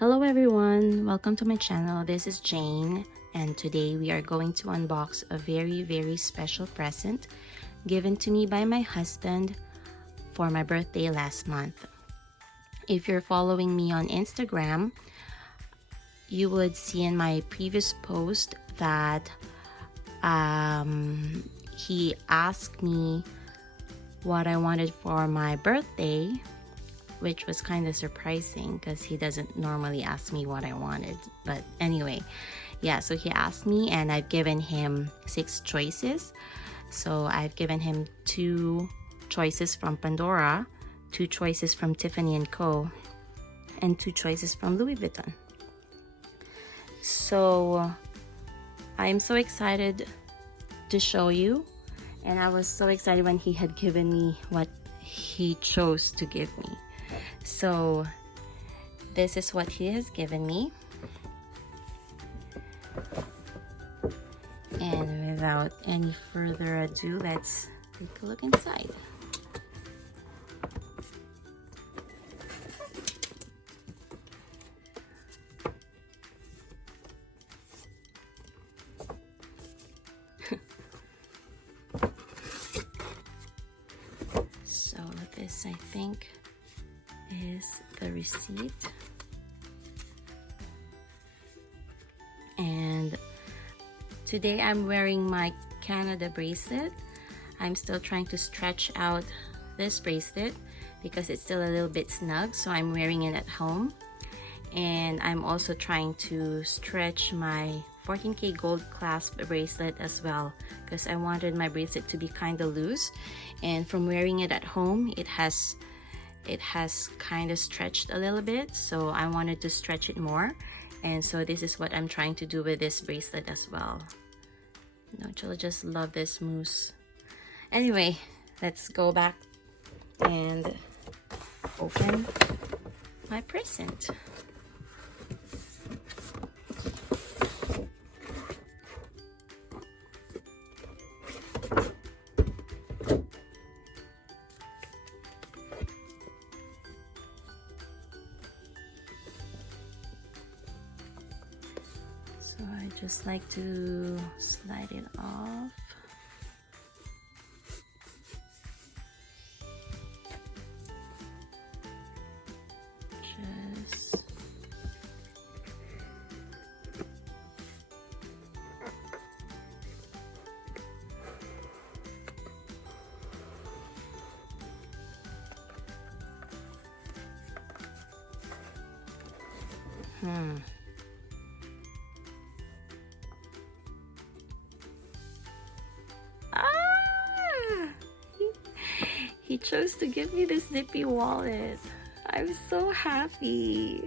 Hello everyone, welcome to my channel. This is Jane, and today we are going to unbox a very special present given to me by my husband for my birthday last month. If you're following me on Instagram, you would see in my previous post that he asked me what I wanted for my birthday, which was kind of surprising because he doesn't normally ask me what I wanted. But anyway, yeah, so he asked me and I've given him 6 choices. So I've given him 2 choices from Pandora, 2 choices from Tiffany & Co, and 2 choices from Louis Vuitton. So I'm so excited to show you, and I was so excited when he had given me what he chose to give me. So this is what he has given me, and without any further ado, let's take a look inside. So this, I think, is the receipt, and today I'm wearing my Canada bracelet. I'm still trying to stretch out this bracelet because it's still a little bit snug, so I'm wearing it at home. And I'm also trying to stretch my 14K gold clasp bracelet as well, because I wanted my bracelet to be kind of loose, and from wearing it at home it has kind of stretched a little bit, so I wanted to stretch it more. And so this is what I'm trying to do with this bracelet as well. Don't you just love this mousse? Anyway, let's go back and open my present. So I just like to slide it off. Just He chose to give me this zippy wallet. I'm so happy.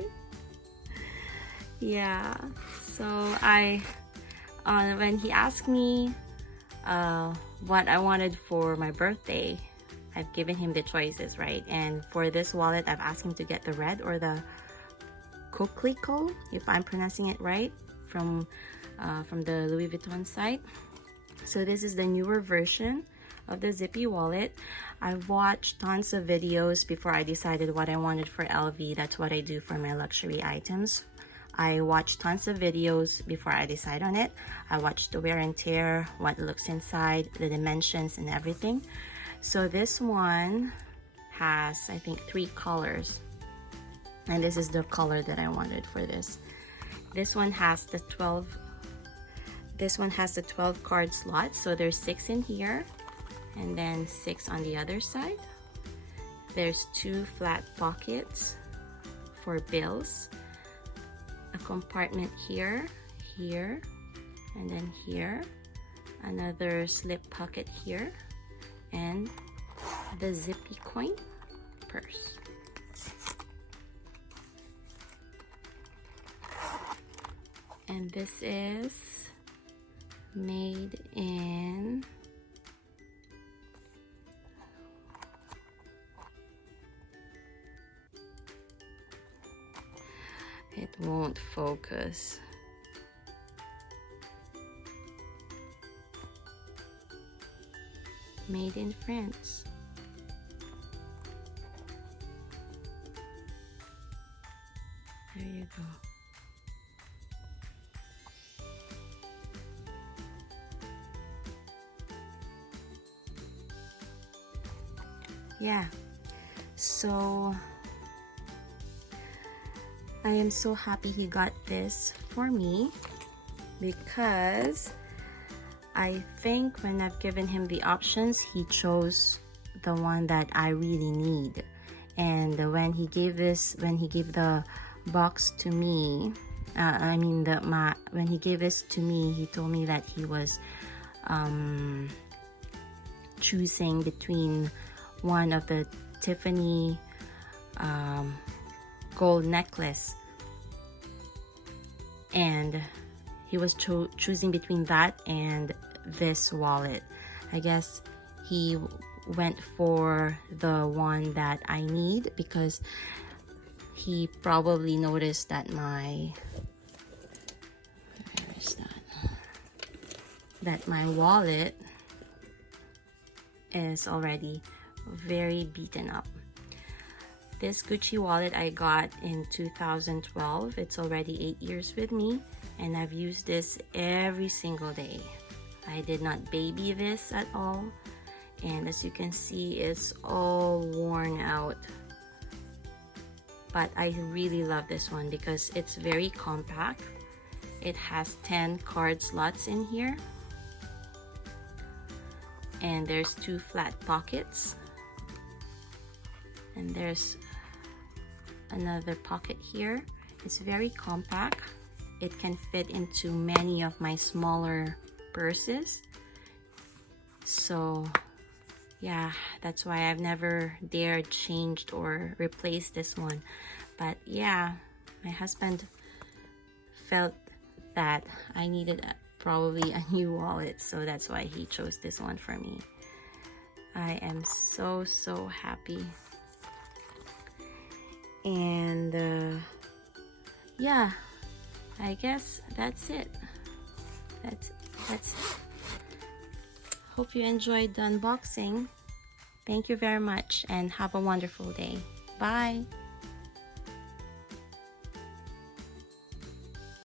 Yeah, so when he asked me what I wanted for my birthday, I've given him the choices, right? And for this wallet, I've asked him to get the red or the coquelicot, if I'm pronouncing it right, from the Louis Vuitton site. So this is the newer version of the zippy wallet. I watched tons of videos before I decided what I wanted for LV. That's what I do for my luxury items. I watched tons of videos before I decide on it. I watched the wear and tear, what looks inside, the dimensions and everything. So this one has, I think, 3 colors, and this is the color that I wanted for this. This one has the 12 card slots, so there's 6 in here and then 6 on the other side. There's 2 flat pockets for bills, a compartment here, and then here, another slip pocket here, and the zippy coin purse. And this is made in it won't focus. Made in France. There you go. Yeah, so I am so happy he got this for me, because I think when I've given him the options, he chose the one that I really need. And when he gave the box to me, when he gave this to me, he told me that he was choosing between one of the Tiffany gold necklace, and he was choosing between that and this wallet. I guess he went for the one that I need, because he probably noticed that my wallet is already very beaten up. This Gucci wallet I got in 2012. It's already 8 years with me, and I've used this every single day. I did not baby this at all, and as you can see, it's all worn out. But I really love this one because it's very compact. It has 10 card slots in here, and there's 2 flat pockets, and there's another pocket here. It's very compact. It can fit into many of my smaller purses. So yeah, that's why I've never dared changed or replaced this one. But yeah, my husband felt that I needed probably a new wallet, so that's why he chose this one for me. I am so happy. And yeah, I guess that's it. That's it. Hope you enjoyed the unboxing. Thank you very much, and have a wonderful day. Bye.